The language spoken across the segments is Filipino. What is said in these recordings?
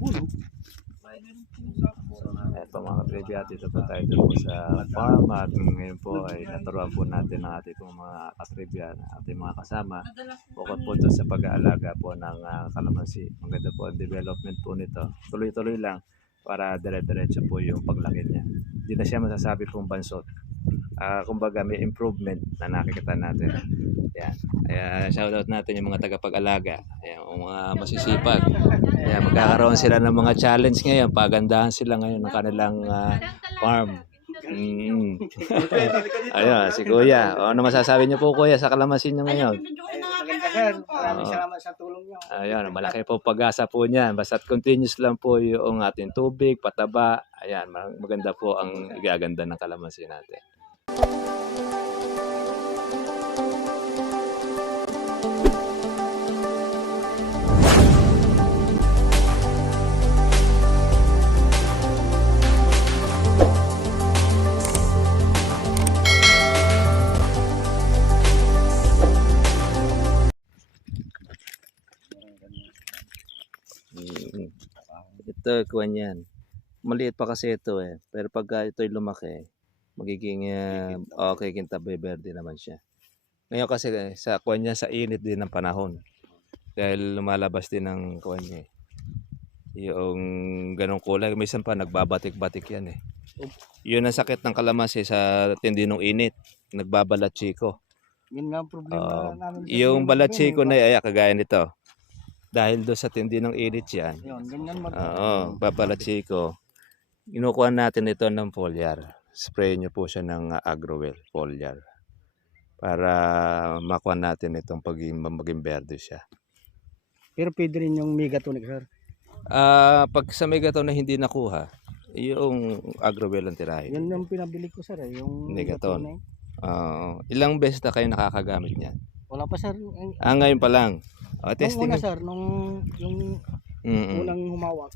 Ito mga katribya, dito po tayo po sa farm at ngayon po ay naturuan po natin ang ating mga katribya, ating mga kasama bukod po ito sa pag-aalaga po ng kalamansi. Maganda po ang development po nito. Tuloy-tuloy lang para dire-diretso po yung paglaki niya. Hindi na siya masasabi pong bansot. Kumbaga may improvement na nakikita natin. Yan. Kaya shoutout natin yung mga tagapag-alaga, yung mga masisipag. Kaya magkakaroon sila ng mga challenge ngayon. Pagandahan sila ngayon ng kanilang farm. Ayun, si Kuya. Ano masasabi niyo po, Kuya, sa kalamansi niyo ngayon? Maganda sir. Maraming salamat sa tulong niyo. Ayun, malaki po pag-asa po niyan. Basta't continuous lang po yung ating tubig, pataba. Ayan, maganda po ang igaganda ng kalamansi natin. Ito, kuwan yan. Maliit pa kasi ito eh. Pero pagka ito'y lumaki, magiging okay, kintabi verde naman siya. Ngayon kasi sa kuwan niya, sa init din ng panahon. Dahil lumalabas din ng kuwan niya. Yung ganong kulay. Minsan pa nagbabatik-batik yan eh. Yun ang sakit ng kalamansi sa tindi ng init. Nagbabalat chiko. Yun nga ang problema namin. Yung balat chiko na ay kagaya nito. Dahil doon sa tindi ng init yan. Yun, ganyan Babalat chiko. Inukuha natin ito ng foliar. Spray nyo po siya ng Agrowell foliar. Para makuha natin itong maging verde siya. Pero pwede rin yung Megatonic sir. Pag sa Megaton na hindi nakuha, yung Agrowell ang tirahin. Yan yung pinabili ko sir eh, yung Megaton. Ilang beses na kayo nakakagamit niyan? Wala pa sir. Ngayon pa lang. Testing. Nung una sir, yung unang humawak.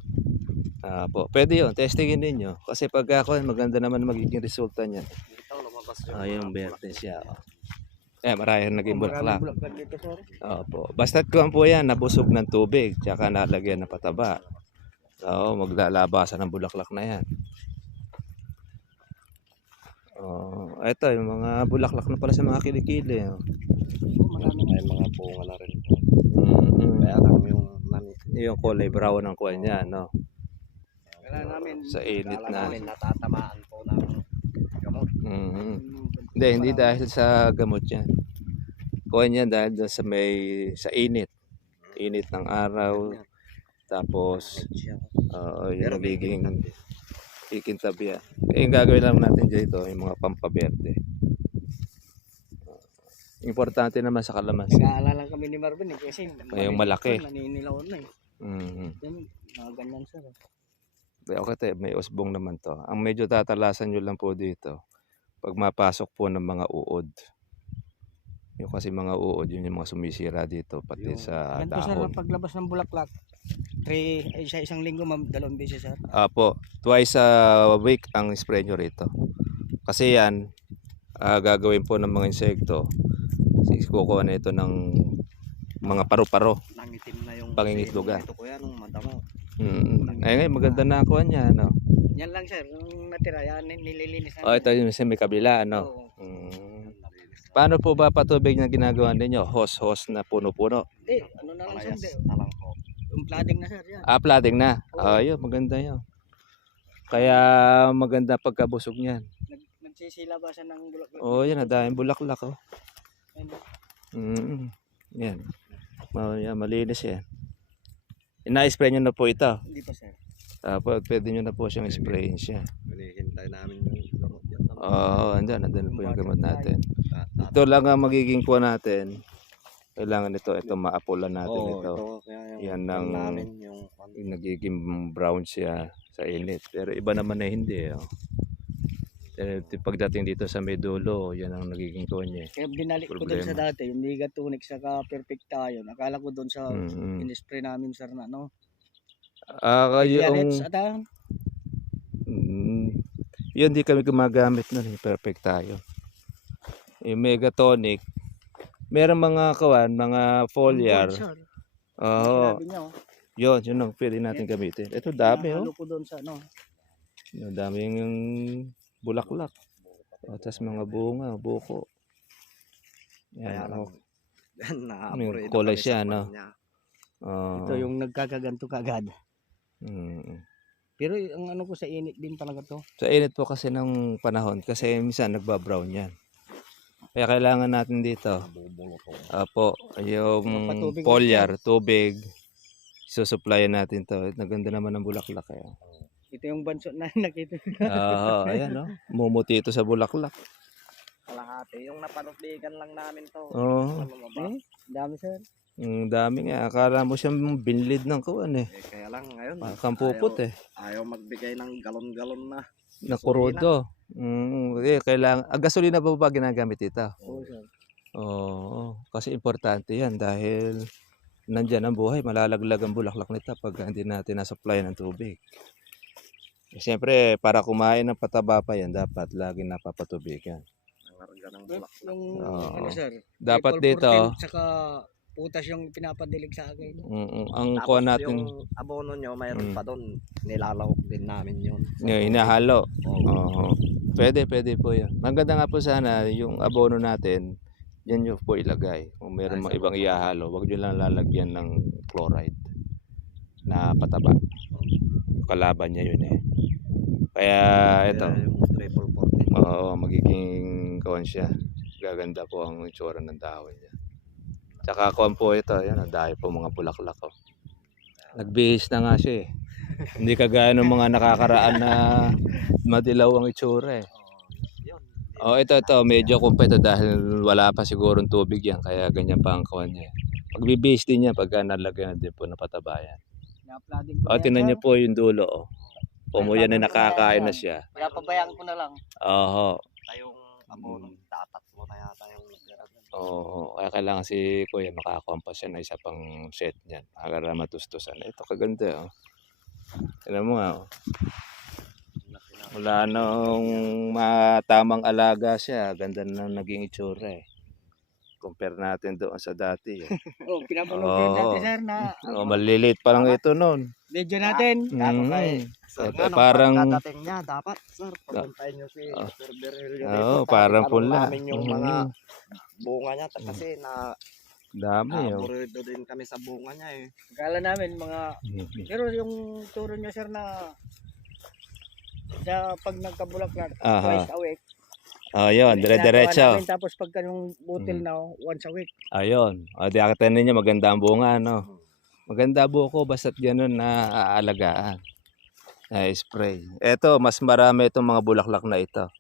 Po. Pwede yun, testingin ninyo. Kasi pag ako, maganda naman magiging resulta niya. Yung verde siya. Marami naging bulaklak. Opo. Basta't kuhan po yan, nabusog ng tubig, tsaka nalagyan ng pataba. Maglalabasan ng bulaklak na yan. Ito, yung mga bulaklak na pala sa mga kilikili. May mga bunga na rin. Kaya lang yung kulay brown ng kuhan niya, no? Sa init na. Natatamaan po ng gamot. Hindi dahil sa gamot yan. Kuhan yan dahil sa init. Init ng araw. Tapos, yung nagiging ikintabi yan. Kaya yung gagawin lang natin dito, yung mga pampaberde. Importante naman sa kalamansi. Nag-aalala kami ni Marvin eh, kasi yung malaki. Naninilaw na eh. Ganyan sir. Okay, may usbong naman to. Ang medyo tatalasan nyo lang po dito, pag mapasok po ng mga uod. Yung kasi mga uod, yun yung mga sumisira dito, pati sa dahon. Sir, paglabas ng bulaklak, sa isang linggo, 2 beses sir? Twice a week ang spray nyo rito. Kasi yan, gagawin po ng mga insekto. Kukuha na ito ng mga paru-paro. Nangitim na yung pangingitlogan. Ito ko yan, madamo. Ngayon maganda na ako niya, no? Yan lang sir, yung natira yan, nililinis na. Ito yung may kabila, no? Paano po ba patubig na ginagawa ninyo? Hose na puno-puno? Hindi, na lang sir. Yung flooding na sir, yan. Flooding na? Yun, maganda yun. Kaya maganda pagkabusog niyan. Nagsisilabasan ng bulaklak. Yan, daming bulaklak, oh. Yan. Malinis yan. Ina-spray nyo na po ito? Hindi pa sir. Pwede nyo na po siyang sprayin siya. Hinihintay namin yung gamot yan. Andun po yung gamot natin. Ito lang ang magiging kuha natin. Kailangan ito maapulan natin ito. Yan yung nagiging brown siya sa init. Pero iba naman na hindi. Pagdating dito sa may dulo, yan ang nagiging kuha niya. Kaya binalik ko doon sa dati, yung Megatonic saka Perfecta yun. Akala ko doon sa in-spray namin sir na, no? Yun di kami gumagamit nun, Perfecta yun. Yung Megatonic, meron mga kawan, mga foliar. Yun ang pwede natin gamitin. Ito dami oh. Nahalo ko doon sa ano. Dami yung bulaklak. O, tas mga bunga, buko. Kaya Yan, lang, oh. na-amoy Kulay siya, no? Ito yung nagkakaganto kagad. Mm. Pero ang ano ko sa init din talaga to. Sa init po kasi ng panahon, kasi minsan nagbabrown yan. Kaya kailangan natin dito, po, yung Mapatubig foliar, tubig, susuplayan natin to. Naganda naman ng bulaklak. Kaya. Ito yung banso na nakita. Ayan, no? Mumuti ito sa bulaklak. Kalahati. Yung napanubigan lang namin to. Oo. Dami sir. Ang dami nga. Akala mo siyang binlid ng kuwan eh. Kaya lang ngayon. Kampupot eh. Ayaw magbigay ng galon-galon na. Nakurodo. Kailangan. Gasolina ba ba ginagamit ito? Oo sir. Oo. Kasi importante yan dahil nandyan ang buhay. Malalaglag ang bulaklak nito pag hindi natin nasupply ng tubig. Siyempre, para kumain ng pataba pa yan, dapat laging napapatubigan. Yung Oo. ano sir. Dapat Triple dito, 14 Saka putas yung pinapadilig sa akin. ang Tapos kuha natin, yung abono nyo, mayroon pa doon. Nilalawak din namin yun. yung hinahalo. Oo. Oo. Pwede po yan. Maganda nga po sana yung abono natin, yan yung po ilagay. Kung meron mga ibang ihahalo, wag nyo lang lalagyan ng chloride na pataba. Kalaban niya yun eh. Kaya ito, Kaya yung triple 14. oo, magiging kawan siya. Gaganda po ang itsura ng dahon niya. Tsaka kawan po ito, yan, ang dahil po mga bulaklak. Oh. Nagbihis na nga siya eh. Hindi kagaya ng mga nakakaraan na madilaw ang itsura eh. Yun. Oh, ito, medyo kumpleto dahil wala pa sigurong tubig yan, kaya ganyan pa ang kawan niya. Magbibihis din yan pagka nalagyan din po na patabayan. Na-flooding ko O, yan, tinan sir. niyo po yung dulo. Oh. Pumuya na nakakain na siya. Pinapabayaan ko na lang. Oo. Tayong abono, tatatlo na yata yung natira doon. Oo. Kaya kailangan si Kuya makakompas siya na isa pang set niyan. Para matustusan. Ito kaganda. Oh. Tignan mo nga. Oh. Mula nung matamang alaga siya, ganda na naging itsura eh. Compare natin doon sa dati. Eh. Oh, pinapanood ko yung dati Oo. sir na Oh, maliliit pa lang ito noon. video natin. Sir, Ito, nga, parang pagkadating niya, dapat, sir, papuntahin nyo si Sir Berhelio dito. Oo, Kahit parang anong pula. namin yung mga bunga niya, kasi Dami. Oh. aburrido din kami sa bunga niya eh. Akala namin mga pero yung turo niya sir na sa pag nagkabulaklak Aha. twice a week. Oh, yun. ginagawa Dire-diretso. namin, tapos pagka yung butil na once a week. Ayun. O, di akita ninyo, maganda ang bunga, no? Maganda buko, basta't ganun na aalagaan. Spray. Eto, mas marami itong mga bulaklak na ito.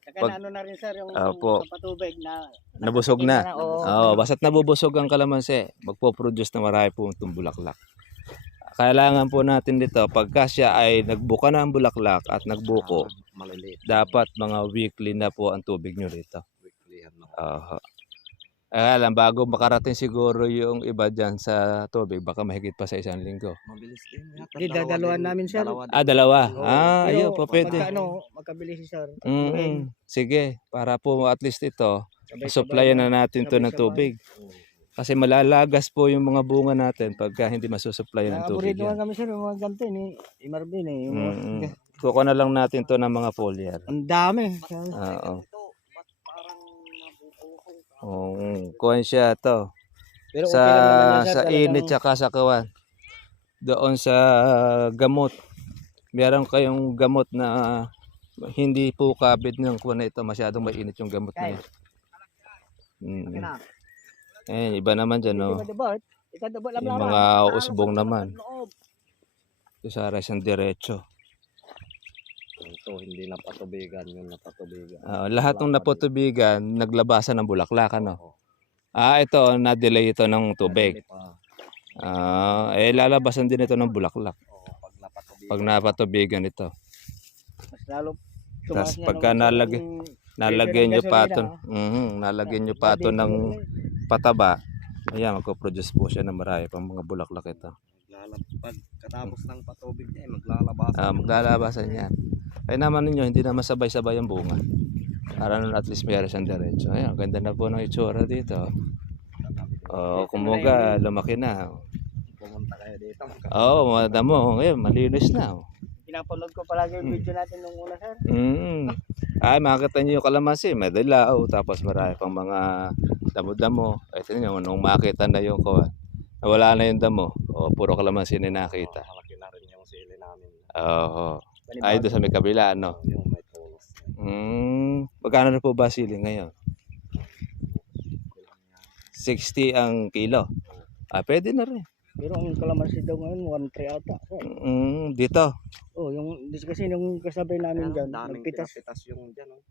Saka na ano na rin sir yung Opo. patubig na Nabusog na. Oo. Oo, basta't nabubusog ang kalamansi, magpo-produce na marami po itong bulaklak. Kailangan po natin dito, pagka siya ay nagbuka na ang bulaklak at nagbuko, Maliliit. dapat mga weekly na po ang tubig nyo rito. Weekly, ano. Alam, bago makarating siguro yung iba dyan sa tubig, baka mahigit pa sa 1 linggo. Mabilis din yata. Hindi, dadaluhan namin, sir. Dalawa. Oo. Ayun po, pwede. Pagka magkabilis si sir. Sige, para po at least ito, Sabay-sabay supplyan na natin to ng sabay-sabay. tubig. Kasi malalagas po yung mga bunga natin pagka hindi masusupplyan ng tubig Naburido yan. kami sir, yung mga ganito ni Marvin eh. Yung Kukuha na lang natin to ng mga foliar. ang dami. Oo. Ito, ba't parang nabubuhong ka? Kuha siya to. Pero okay lang naman yan, sir, Sa talagang- init tsaka sa kawan. Doon sa gamot. Meron kayong gamot na hindi po kabit ng kuha na ito. Masyadong mainit yung gamot na yan. Iba naman dyan, no? Yung mga usbong naman. Ito sa aras ang diretso. Ito, hindi napatubigan, yung napatubigan. Lahat ng naputubigan, naglabasan ng bulaklak, ano? Ito, na-delay ito ng tubig. Lalabasan din ito ng bulaklak. Pag napatubigan. Pag napatubigan ito. Mas lalo Tas tumaas na pagka nung- nalagyan nyo pa ito, gasolina, nalagyan nyo pa ito ng pataba, ayan, magpo-produce po siya ng marami pang mga bulaklak ito. Pagkatapos ng patubig niya, maglalabasan. Maglalabasan yan. Kaya naman ninyo, hindi naman sabay-sabay ang bunga. Para nun at least meron siyang diretso. Ayan, ganda na po ng itsura dito. Kumuga, lumaki na. pumunta kayo dito. Oo, mga damo. Ngayon, malinis na. Oh. Pinapanood ko palagi yung video natin nung una, sir. Ay, makakita niyo yung kalamansi. May dilaw. Tapos marami pang mga damo-damo. Ito niyo, nung makita na yung kawan. Nawala na yung damo. O, puro kalamansi na nakita. Malaki na rin yung sili namin. Oo. Ay, doon sa may kabila, ano? Yung may tulos. Magkano na po ba sili ngayon? 60 ang kilo. Pwede na rin. Pero ang kalamansi daw ngayon, 1.3 ata. Sir. Dito. Oh, kasi yung kasabay namin dyan, Daming nagpitas pinapitas yung dyan. Oh.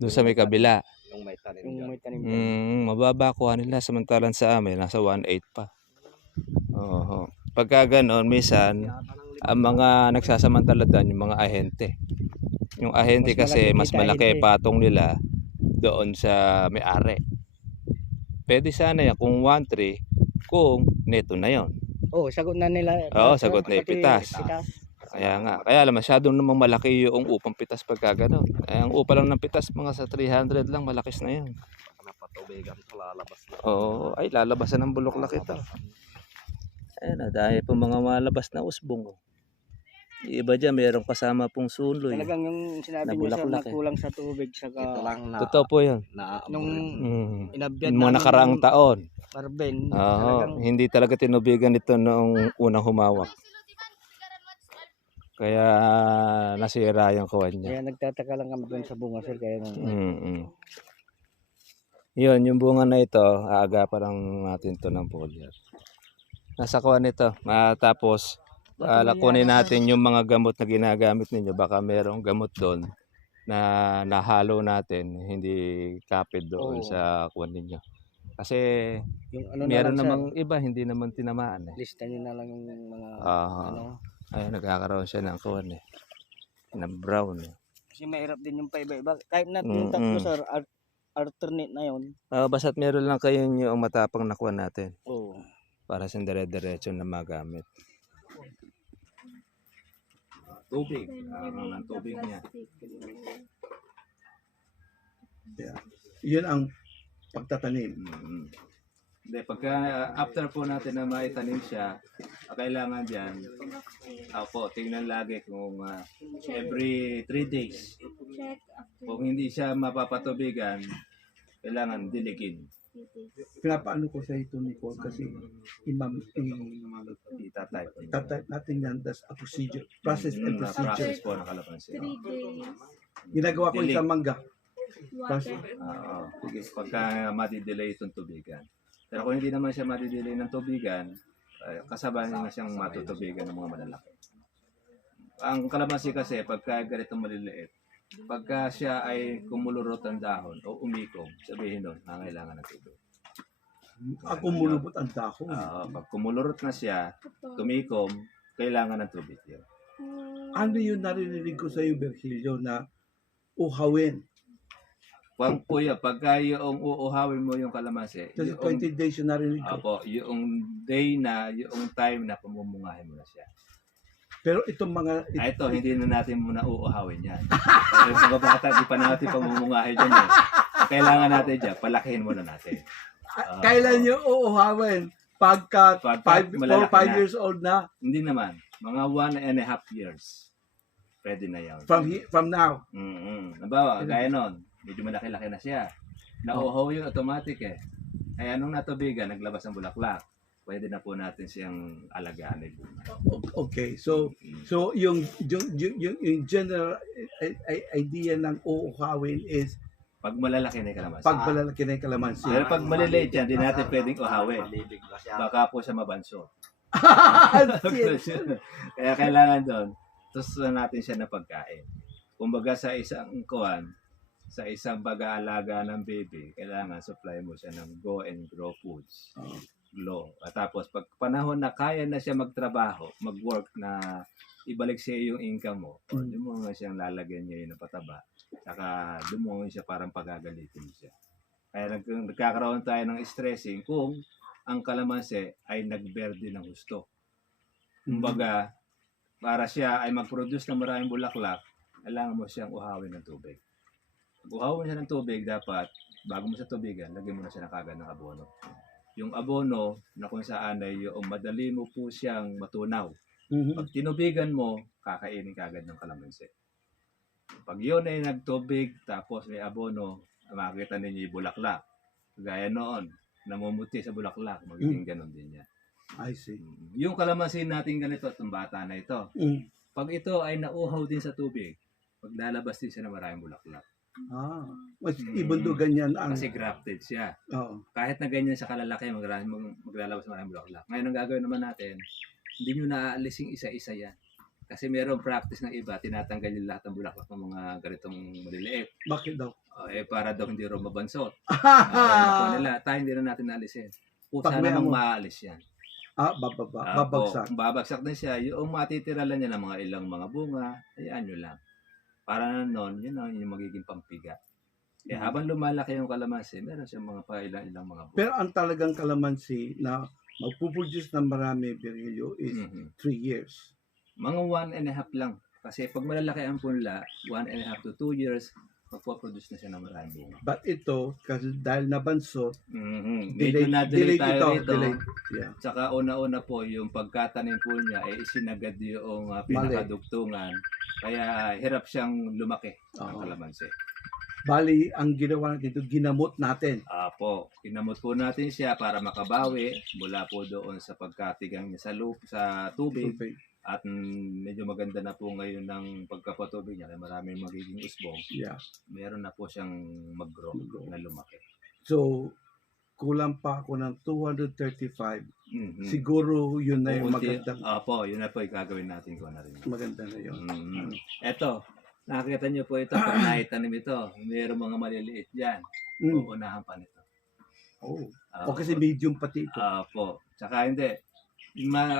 Doon sa may kabila. Yung may tanim yung dyan. may tanim dyan. Mababa kuha nila. Samantalang sa amin, nasa 1.8 pa. Oo. Pagka ganoon, minsan, ang mga nagsasamantala doon, yung mga ahente. Yung ahente Mas kasi, malaki mas kita, malaki ahente. patong nila doon sa may-ari. Pwede sana yan kung 1.3, kung neto na yon. Oh, sagot na nila. Oo, sagot na yung Pati pitas. Kaya nga, kaya alam, masyadong namang malaki yung upang pitas pagka gano'n. Ang upa lang ng pitas, mga sa 300 lang, malakis na yun. Napatubigan ko lalabas na. Oo, ay lalabasan ng bulaklak ito. Ayun, dahil po mga malabas na usbong. Yung iba dyan, mayroong kasama pong suloy. Talagang yung sinabi niyo, sir, Nabulaklak na kulang sa tubig, Ito saka lang na Totoo po yun. nung inabyad Yung mga nakaraang taon. Marben, Oo, talagang hindi talaga tinubigan ito noong unang humawak. Kaya nasira yung kawan niya. kaya nagtataka lang kami doon sa bunga, sir, kaya nung Yun, yung bunga na ito, aaga pa lang natin to ng foliar. Nasa kawan ito. Tapos, kunin natin yung mga gamot na ginagamit ninyo. Baka merong gamot doon na nahalo natin, hindi kapit doon Oo. sa kuwan ninyo. Kasi yung ano na meron lang, namang sir, iba, hindi naman tinamaan eh. lista niyo na lang yung mga Aha. ano. Ayun, nagkakaroon siya ng kuwan eh. Na brown eh. Kasi mahirap din yung paiba-iba. Kahit na yung tatlo, sir, alternate na yun. Basta't meron lang kayo yung matapang na kuwan natin. Oo. Para sa dire-diretso na magamit. Tubig. Ang tubig niya. Yun ang pagtatanim. Hindi, pagka after po natin na maitanim siya, kailangan dyan, tingnan lagi kung every 3 days. Kung hindi siya mapapatubigan, kailangan diligin. Pinapaano ko sa ito, Nicole, kasi Itatype. tatype natin yan, that's a procedure, process and procedure. Process po ng kalamansi. 3 days. Ginagawa ko yung sa mangga. Water. Sige, pagka madidelay itong tubigan. Pero kung hindi naman siya madidelay ng tubigan, kasabay na siyang matutubigan ng mga malalaki. Ang kalamansi kasi, pagka ganito maliliit, pagka siya ay kumulurot ang dahon o umikom, sabihin nun, nangailangan ng tubig. Ako mulubot ang dahon. Pag kumulurot na siya, tumikom, kailangan ng tubig yun. Ano yung narinig ko sa iyo, Virgilio, na uhawin? Pag po yun, pagka yung uuhawin mo yung kalamansi, Kasi yung, 20 days yung narinig ko. Apo, yung day na, yung time na pumumungahin mo na siya. Pero itong mga... Ito, hindi na natin muna uuhawin yan. Kasi sa babata, di pa natin pamumungahin dyan eh. Kailangan natin dyan, palakihin muna natin. Kailan nyo uuhawin? Pagka Pagka 4 malalaki 5 na. years old na? Hindi naman, mga 1.5 years. Pwede na yan. From now? Nabawa, gaya nun, medyo malaki-laki na siya. Nauuhaw yung automatic eh. Kaya nung natubigan, naglabas ang bulaklak. Pwede na po natin siyang alagaan. Okay, so yung general idea ng uuhawin is Pag malalaki na yung kalamansi. pag malalaki na yung kalamansi. Pero pag maliliit yan, di natin pwedeng uhawin. Malibig ba siya? Baka po siya mabanso. Shit. Kaya kailangan doon, tusunan natin siya na pagkain. Kumbaga sa isang kuwan, sa isang pag-aalaga ng baby, kailangan supply mo siya ng go and grow foods. Glow. At tapos pag panahon na kaya na siya magtrabaho, mag-work na ibalik siya yung income mo, doon mo nga siyang lalagyan niya yun ng pataba. Saka doon mo nga siya parang pagagalitin siya. Kaya nagkakaroon tayo ng stressing kung ang kalamansi ay nagberde ng gusto. Kumbaga, para siya ay mag-produce ng maraming bulaklak, kailangan mo siyang uhawin ng tubig. Pag uhawin mo siya ng tubig, dapat, bago mo siya tubigan, lagyan mo na siya ng kagad ng abono. yung abono na kung saan ay yung madali mo po siyang matunaw. Mhm. Pag tinubigan mo, kakainin ka agad ng kalamansi. Pag yun ay nagtubig, tapos may abono, makikita ninyo yung bulaklak. Gaya noon, namumuti sa bulaklak, magiging ganun din yan. I see. Yung kalamansi natin ganito, itong bata na ito, Mm. pag ito ay nauhaw din sa tubig, maglalabas din siya ng maraming bulaklak. Mas even though ganyan ang... Kasi grafted siya. Oo. Kahit na ganyan sa kalalaki, maglalabas ng maraming bulaklak. Ngayon, ang gagawin naman natin, hindi nyo naaalis yung isa-isa yan. Kasi mayroong practice ng iba, tinatanggal yung lahat ng bulaklak ng mga ganitong maliliit. Bakit daw? Para daw hindi raw mabansot. Ah, Nila, tayo hindi na natin naalisin. Kung Pag sana may namang amo. maaalis yan. babagsak. Kung babagsak na siya, yung matitira lang niya ng mga ilang mga bunga, hayaan nyo lang. Para na noon, yun ang yung magiging pampiga. Habang lumalaki yung kalamansi, meron siyang mga ilang mga bunga. Pero ang talagang kalamansi na magpuproduce ng marami, Virgilio, is Mhm. 3 years. Mga 1.5 lang. Kasi pag malalaki ang punla, 1.5 to 2 years, magpo-produce na siya ng maraming bunga. But ito, kasi dahil nabanso, Medyo na-delay tayo rito. delayed. Yeah. Tsaka una-una po, yung pagkatanim po niya, isinagad yung pinakadugtungan. Kaya hirap siyang lumaki ang Oo. kalamansi. Bali, ang ginawa natin ito, ginamot natin. Apo, kinamot po natin siya para makabawi mula po doon sa pagkatigang niya sa tubig. Okay. At medyo maganda na po ngayon ng pagkapatubig niya. Maraming magiging usbong. Yeah. Meron na po siyang mag-grow Mag-grow. na lumaki. So, kulang pa ako ng 235. Mhm. Siguro yun na yung Pupunti- magandang, Opo, yun na po yung gagawin natin ko na rin. maganda na yun. Eto, nakikita niyo po ito, pag naitanim ito, mayroong mga maliliit dyan. Mm. Uunahan pa nito. Oh. O kasi medium pati ito. Opo. Tsaka hindi.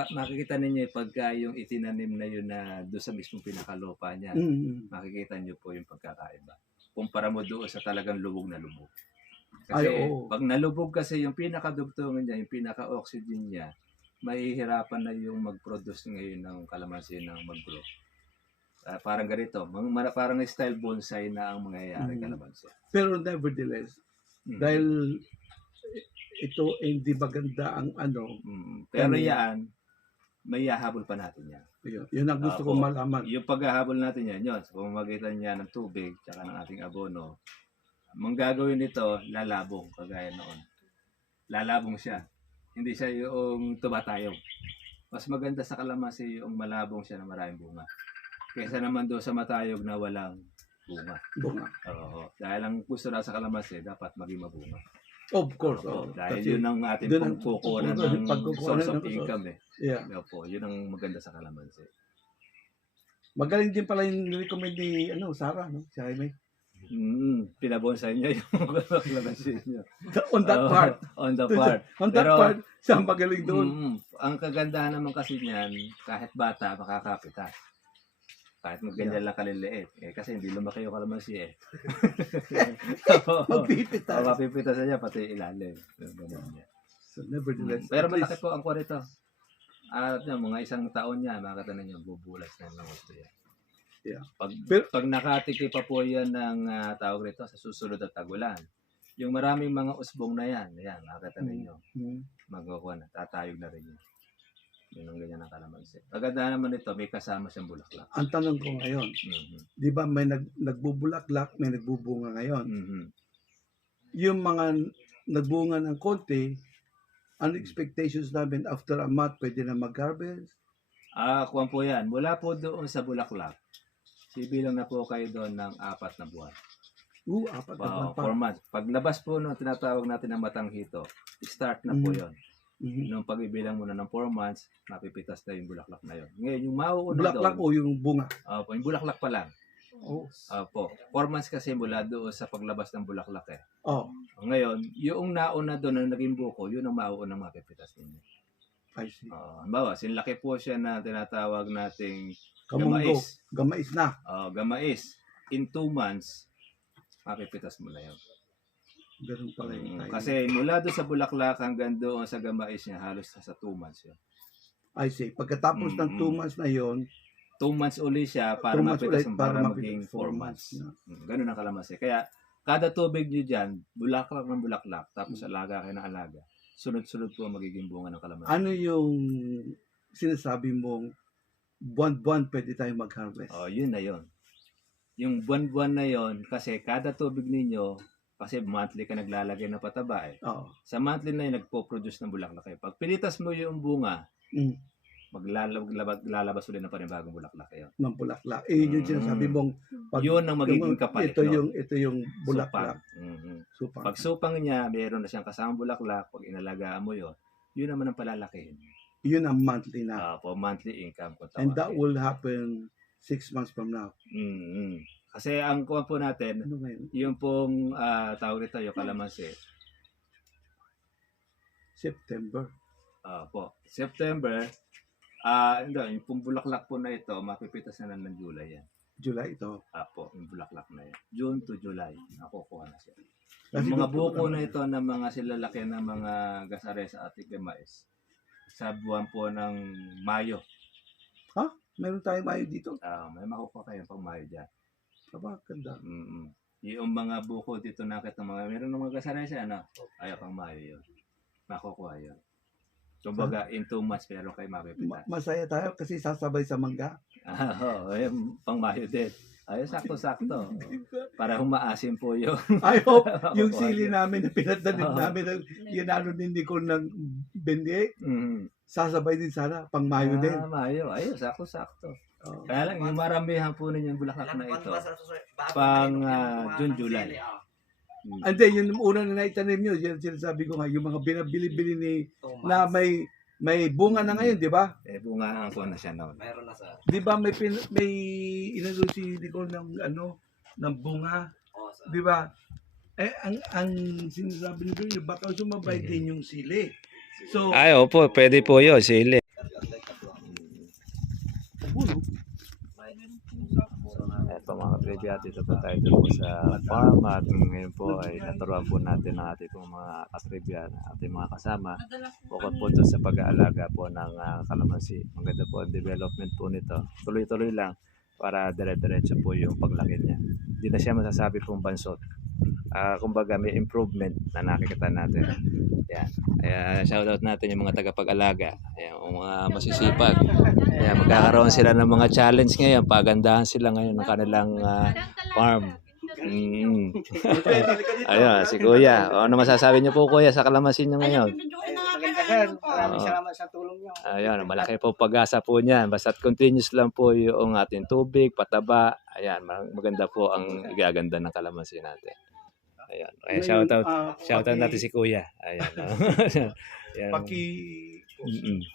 Makikita ninyo pagka yung itinanim na yun na doon sa mismong pinakalupa niya, Mm. makikita niyo po yung pagkakaiba. Kumpara mo doon sa talagang lubog na lubog. Kasi Ay, oo. pag nalubog kasi yung pinakadugtungan niya, yung pinaka-oxygen niya, mahihirapan na yung mag-produce ngayon ng kalamansi ng mag-grow. Parang ganito, parang style bonsai na ang mangyayari kalamansi. Pero nevertheless, Mhm. dahil ito hindi maganda ang ano, Pero yan, may hahabol pa natin yan. yun ang gusto Opo. kong malaman. Yung paghahabol natin yan, yun, sa pamamagitan niya ng tubig, tsaka ng ating abono, manggagawin nito, lalabong, kagaya noon. Lalabong siya. Hindi siya yung tumatayog. Mas maganda sa kalamansi yung malabong siya na maraming bunga. Kaysa naman doon sa matayog na walang bunga. Bunga. Oo. Dahil ang gusto na sa kalamansi, dapat maging mabunga. Of course. Oo. Oh. Dahil Kasi, yun ang ating doon ang pagkukunan ng source of income eh. Yeah. Opo, yun ang maganda sa kalamansi. Magaling din pala yung recommend ni Sarah, no? Si Jaime. Pinabonsay niya yung kalamansi niya. On that Oo, part. On the part. On that Pero- part, siya ang magaling doon. Ang kagandahan naman kasi niyan, kahit bata, makakapitas. Kahit ganyan lang kaliliit. Kasi hindi lumaki yung kalamansi eh. Magpipitas. Mapipitas na niya, pati ilalim. Ganun niya. So, nevertheless. Pero at least, malaki po ang kwarito. At mga isang taon niya, makakita na niyo, bubulas na ng gusto yan. Yeah. Pag nakatiki pa po yan ng tawag rito sa susunod na tagulan, yung maraming mga usbong na yan, makakita ninyo, magkukuha na, tatayog na rin yun. Yun ang ganyan ng kalamansi. Maganda naman ito, may kasama siyang bulaklak. ang tanong ko ngayon, di ba may nagbubulaklak, may nagbubunga ngayon. Yung mga nagbunga ng konti, ang expectations namin after a month, pwede na mag-harvest. Kuwan po yan. Mula po doon sa bulaklak, sibilang na po kayo doon ng 4 na buwan. 4 na buwan pa. 4 months. Paglabas po nung tinatawag natin ng matanghito, start na po yon. Mhm. Nung pag-ibilang mo na ng 4 months, mapipitas na yung bulaklak na yon. Ngayon, yung mauuna Bulaklak doon, o yung bunga? yung bulaklak pa lang. Oh. Po. 4 months kasi mula doon sa paglabas ng bulaklak eh. Oh, Ngayon, yung nauna doon na naging buko, yun ang mauunang mapipitas ninyo. I see. Halimbawa, sinlaki po siya na tinatawag nating Kamunggo. gamais. Gamais na. Gamais. In 2 months, mapipitas mo na yun. Ganun pala yung timing. Kasi mula doon sa bulaklak hanggang doon sa gamais niya, halos sa 2 months yun. I see. Pagkatapos ng 2 months na yon, 2 months uli siya para 2 months mapitas ulit mo, para para mapitas, maging 4 4 months. months, Ganun ang kalamansi. Kaya kada tubig nyo dyan, bulaklak ng bulaklak, tapos alaga kayo ng alaga. sunod-sunod po ang magiging bunga ng kalamansi. Ano yung sinasabi mong buwan-buwan pwede tayong mag-harvest? Oh, yun na yun. Yung buwan-buwan na yun, kasi kada tubig ninyo, kasi monthly ka naglalagay ng pataba eh. Oo. Sa monthly na yun, nagpo-produce ng bulaklak kayo. Pag pinitas mo yung bunga, Mm. lalabas ulit ng panibagong bulaklak kayo. Ng bulaklak. Yung sinasabi mong Yun ang magiging kapalit. ito yung bulaklak. Supang. Mhm. Supang. Pag supang niya, mayroon na siyang kasamang bulaklak. Pag inalagaan mo yun naman ang palalakihin. Yun ang monthly na. For monthly income ko And that tawagin. will happen 6 months from now. Mhm. Kasi ang kuha po natin, Ano ngayon? yung pong tawag nito, yung kalamansi. September. September, hindi, yung pong bulaklak po na ito, mapipitas na ng July yan. July ito. Yung bulaklak na yan. June to July, nakukuha na siya. Kasi Yung mga gusto ko buko na naman- ito ng mga silalaki ng mga gasaresa at mais, sa buwan po ng Mayo, Meron tayong mayo dito. may makukuha kayo pang Mayo dyan. Aba, ganda. Yung mga buko dito nakita mga, meron ng mga gasaresa, ayaw pang Mayo yun. Makukuha yun. Kumbaga, in 2 months, meron kayo mapipitas. Masaya tayo kasi sasabay sa mangga. Yung pang Mayo din. Sakto-sakto. Para humaasim po yung I hope yung Makukuha sili yun. namin na pinatanim namin, ginano din Nicole ng bendi, sasabay din sana, pang mayo din. Mayo. Sakto-sakto. Oo. Kaya lang, yung maramihan po ninyo yung bulaklak na ito, pang June, July. And then, yung una na naitanim nyo, yan sinasabi ko nga, yung mga binabili-bili ni, na may bunga na ngayon, di ba? Bunga ang kuha na siya noon. Meron na sir. Di ba may inano si Nicole ng bunga, Oo sir. di ba? Ang sinasabi nito, baka sumabay din yung sili. So, Opo, pwede po yun, sili. Ito mga katribya, dito po tayo dito po sa farm at ngayon po ay naturuan po natin ang ating mga katribya, ating mga kasama. Bukod po doon sa pag-aalaga po ng kalamansi. Maganda po ang development po nito. Tuloy-tuloy lang para dire-diretso po yung paglaki niya. Hindi na siya masasabi pong bansot. Kumbaga may improvement na nakikita natin. Yan. Kaya shoutout natin yung mga tagapag-alaga. Ayan, yung mga masisipag. Ayan, magkakaroon sila ng mga challenge ngayon. Pagandahan sila ngayon ng kanilang farm. Ayun, si Kuya. Ano masasabi niyo po Kuya sa kalamansi niyo ngayon? Maganda sir, maraming salamat sa tulong nyo. Ayun, malaki po pag-asa po niyan. Basta't continuous lang po yung ating tubig, pataba. Ayan, maganda po ang igaganda ng kalamansi natin. Ayan. Kaya shoutout natin si Kuya. Ayan. Ayan.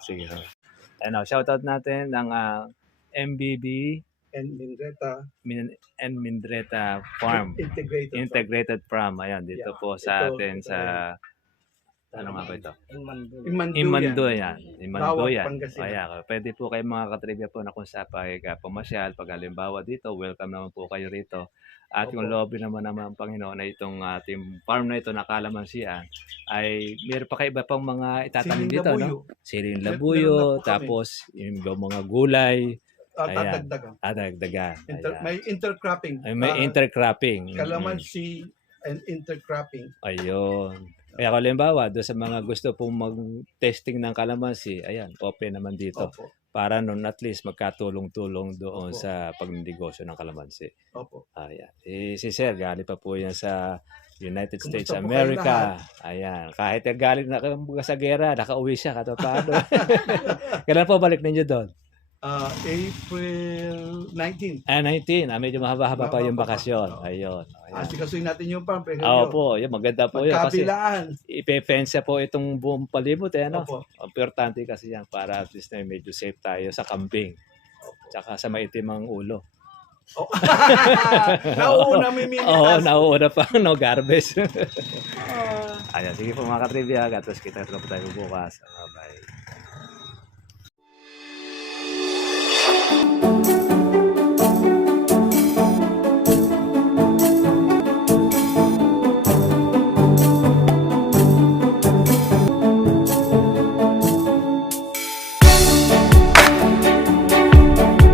Sige. Ayan, shoutout natin ng MBB and Mindreta Farm. Integrated Farm. Ayan, dito po sa atin sa ano nga ba ito? Imanduyan. Pangasinan. Kaya pwede po kayo mga katribya po na kung sa pamasyal, pag halimbawa dito, welcome naman po kayo rito. At yung lobby naman ng Panginoon na itong ating farm na ito na kalamansian ay meron pa kayo iba pang mga itatanim Siling dito, labuyo. no? Siling Meron labuyo, na po kami. tapos yung mga gulay, Ayan. Tatagdagan. dagdagan. May intercropping. May intercropping. Calamansi and intercropping. Ayun. Kaya kung halimbawa, doon sa mga gusto pong mag-testing ng kalamansi, ayan, open naman dito. Opo. Para nun at least magkatulong-tulong doon Opo. sa pagnegosyo ng kalamansi. Opo. Ayan. Si Sir, galing pa po yan sa United States Kumusta po kayo America. Ayan. Kahit galing na sa gera, nakauwi siya kahit paano. Kailan po balik ninyo doon? April 19. 19. Medyo mahaba-haba pa yung Mahaba pa. bakasyon. Oo. Ayun. Ayan. Asikasuhin natin yung farm. Po, yun, maganda po yun. Kasi Magkabilaan. ipefensa po itong buong palibot. Ano? Opo. Importante kasi yan para at least na medyo safe tayo sa kambing. Tsaka sa maitim ang ulo. Oh. Nauuna may minutes. Oo, nauuna pa. No garbage. Ayan, sige po mga katribya. Gatos kita po tayo bukas. Bye.